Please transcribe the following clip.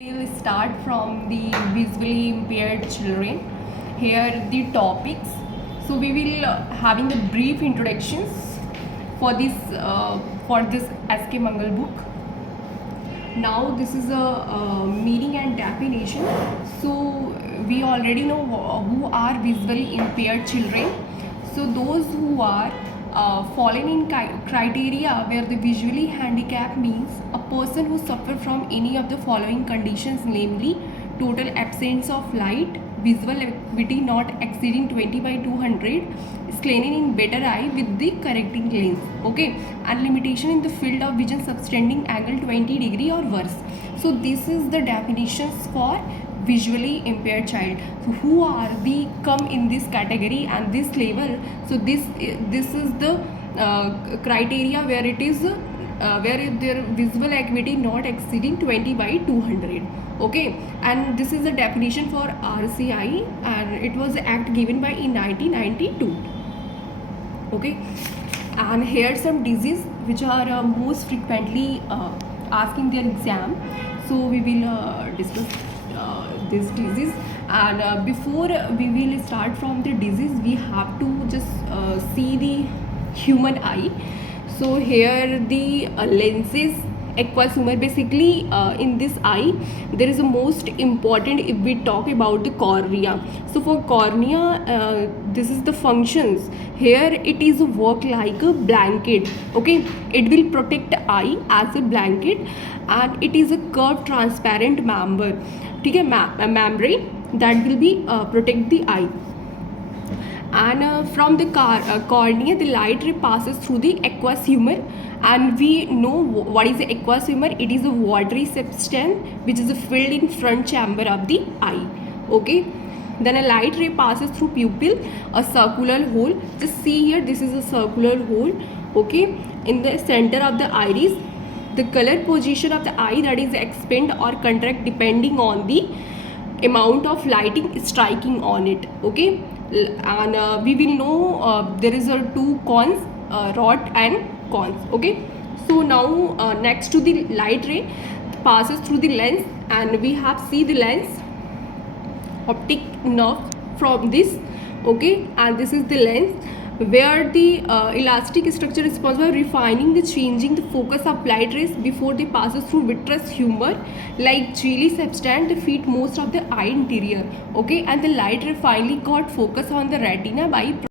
We'll start from the visually impaired children. Here the topics. So we will having the brief introductions for this SK Mangal book. Now this is a meaning and definition. So we already know who are visually impaired children. So those who are fallen in criteria where the visually handicapped means a person who suffer from any of the following conditions, namely total absence of light, visual acuity not exceeding 20 by 200, scanning in better eye with the correcting lens, okay, and limitation in the field of vision subtending angle 20 degree or worse. So this is the definitions for visually impaired child. So who are the come in this category and this level? So this is the criteria where it is where their visual acuity not exceeding 20 by 200, okay, and this is the definition for RCI, and it was the act given by in 1992, okay. And here some disease which are most frequently asked in their exam. So we will discuss this disease, and before we will start from the disease, we have to just see the human eye. So here the lenses, aqueous humor, basically in this eye there is a most important if we talk about the cornea. So for cornea, this is the functions. Here it is work like a blanket, okay, it will protect the eye as a blanket, and it is a curved transparent member, okay, membrane that will be protect the eye. And from the cornea the light ray passes through the aqueous humor, and we know what is the aqueous humor. It is a watery substance which is filled in front chamber of the eye, okay. Then a light ray passes through pupil, a circular hole. Just see here, this is a circular hole, okay, in the center of the iris. The color position of the eye that is expand or contract depending on the amount of lighting striking on it, okay. And we will know there is a two cones, rod and cones, okay. So now next to the light ray passes through the lens, and we have see the lens optic nerve from this, okay, and this is the lens where the elastic structure is responsible for refining the changing the focus of light rays before they passes through vitreous humor like jelly substance that feed most of the eye interior, okay, and the light ray finally got focus on the retina by